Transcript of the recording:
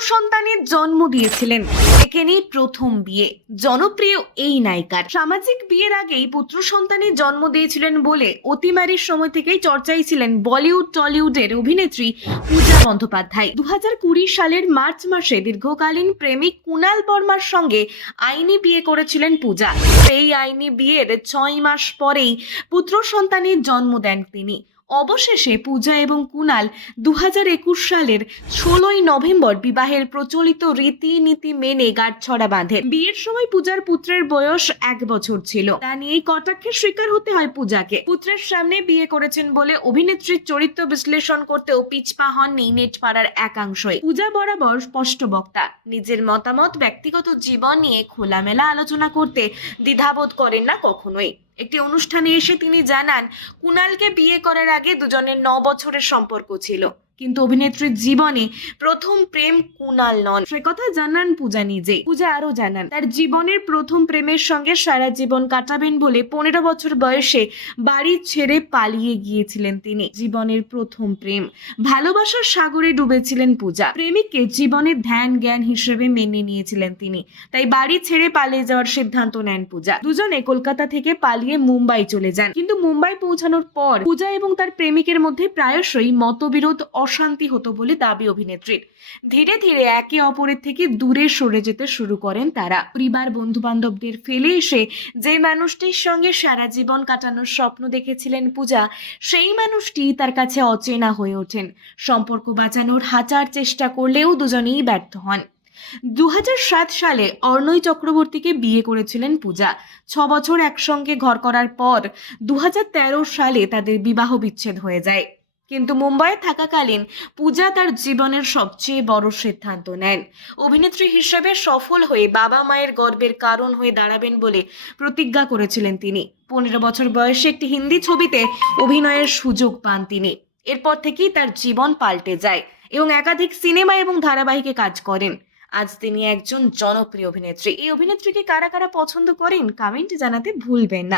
সন্তানের জন্ম দিয়েছিলেন। একে প্রথম বিয়ে। জনপ্রিয় এই নায়িকার। সামাজিক বিয়ের আগেই পুত্র সন্তানের জন্ম দিয়েছিলেন বলে অতিমারির সময় থেকেই চর্চায় ছিলেন বলিউড, টলিউডের অভিনেত্রী পূজা বন্দ্যোপাধ্যায়। দু সালের মার্চ মাসে দীর্ঘকালীন প্রেমিক কুনাল বর্মার সঙ্গে আইনি বিয়ে করেছিলেন পূজা। সেই আইনি বিয়ের ছয় মাস পরেই পুত্র সন্তানের জন্ম দেন তিনি। অবশেষে পূজা এবং কুনাল দু হাজার একুশ সালের ষোলোই নভেম্বর বিবাহের প্রচলিত রীতিনীতি মেনে গাঁটছড়া বাঁধে। বিয়ের সময় পূজার পুত্রের বয়স এক বছর ছিল। তা নিয়েই কটাক্ষের শিকার হতে হয় পূজাকে। পুত্রের সামনে বিয়ে করেছেন বলে অভিনেত্রীর চরিত্র বিশ্লেষণ করতেও পিছপা হননি নেট পাড়ার একাংশই। পূজা বরাবর স্পষ্ট বক্তা। নিজের মতামত, ব্যক্তিগত জীবন নিয়ে খোলামেলা আলোচনা করতে দ্বিধাবোধ করেন না কখনোই। একটি অনুষ্ঠানে এসে তিনি জানান কুনালকে বিয়ে করার আগে দুজনের ন বছরের সম্পর্ক ছিল। কিন্তু অভিনেত্রীর জীবনে প্রথম প্রেম কুনাল নন। সে কথা জানান পূজা নিজে। পূজা আরও জানান, তার জীবনের প্রথম প্রেমের সঙ্গে সারা জীবন কাটাবেন বলে পনেরো বছর বয়সে বাড়ি ছেড়ে পালিয়ে গিয়েছিলেন তিনি। জীবনের প্রথম প্রেম। ভালোবাসার সাগরে ডুবেছিলেন পূজা। প্রেমিককে জীবনে ধ্যান জ্ঞান হিসেবে মেনে নিয়েছিলেন তিনি। তাই বাড়ি ছেড়ে পালিয়ে যাওয়ার সিদ্ধান্ত নেন পূজা। দুজনে কলকাতা থেকে পালিয়ে মুম্বাই চলে যান। কিন্তু মুম্বাই পৌঁছানোর পর পূজা এবং তার প্রেমিকের মধ্যে প্রায়শই মতবিরোধ অশান্তি হতো বলে দাবি অভিনেত্রীর। ধীরে ধীরে একে অপরের থেকে দূরে সরে যেতে শুরু করেন তারা। পরিবার বন্ধু বান্ধবদের ফেলে এসে যে মানুষটির সঙ্গে সারা জীবন কাটানোর স্বপ্ন দেখেছিলেন পূজা, সেই মানুষটি তার কাছে অচেনা হয়ে ওঠেন। সম্পর্ক বাঁচানোর হাজার চেষ্টা করলেও দুজনেই ব্যর্থ হন। দু হাজার সাত সালে অর্ণয় চক্রবর্তীকে বিয়ে করেছিলেন পূজা। ছ বছর একসঙ্গে ঘর করার পর দু হাজার তেরো সালে তাদের বিবাহ বিচ্ছেদ হয়ে যায়। কিন্তু মুম্বাইয়ে থাকাকালীন পূজা তার জীবনের সবচেয়ে বড় সিদ্ধান্ত নেন। অভিনেত্রী হিসেবে সফল হয়ে বাবা মায়ের গর্বের কারণ হয়ে দাঁড়াবেন বলে প্রতিজ্ঞা করেছিলেন তিনি। পনেরো বছর বয়সে একটি হিন্দি ছবিতে অভিনয়ের সুযোগ পান তিনি। এরপর থেকেই তার জীবন পাল্টে যায় এবং একাধিক সিনেমা এবং ধারাবাহিকে কাজ করেন। আজ তিনি একজন জনপ্রিয় অভিনেত্রী। এই অভিনেত্রীকে কারা কারা পছন্দ করেন কমেন্টে জানাতে ভুলবেন না।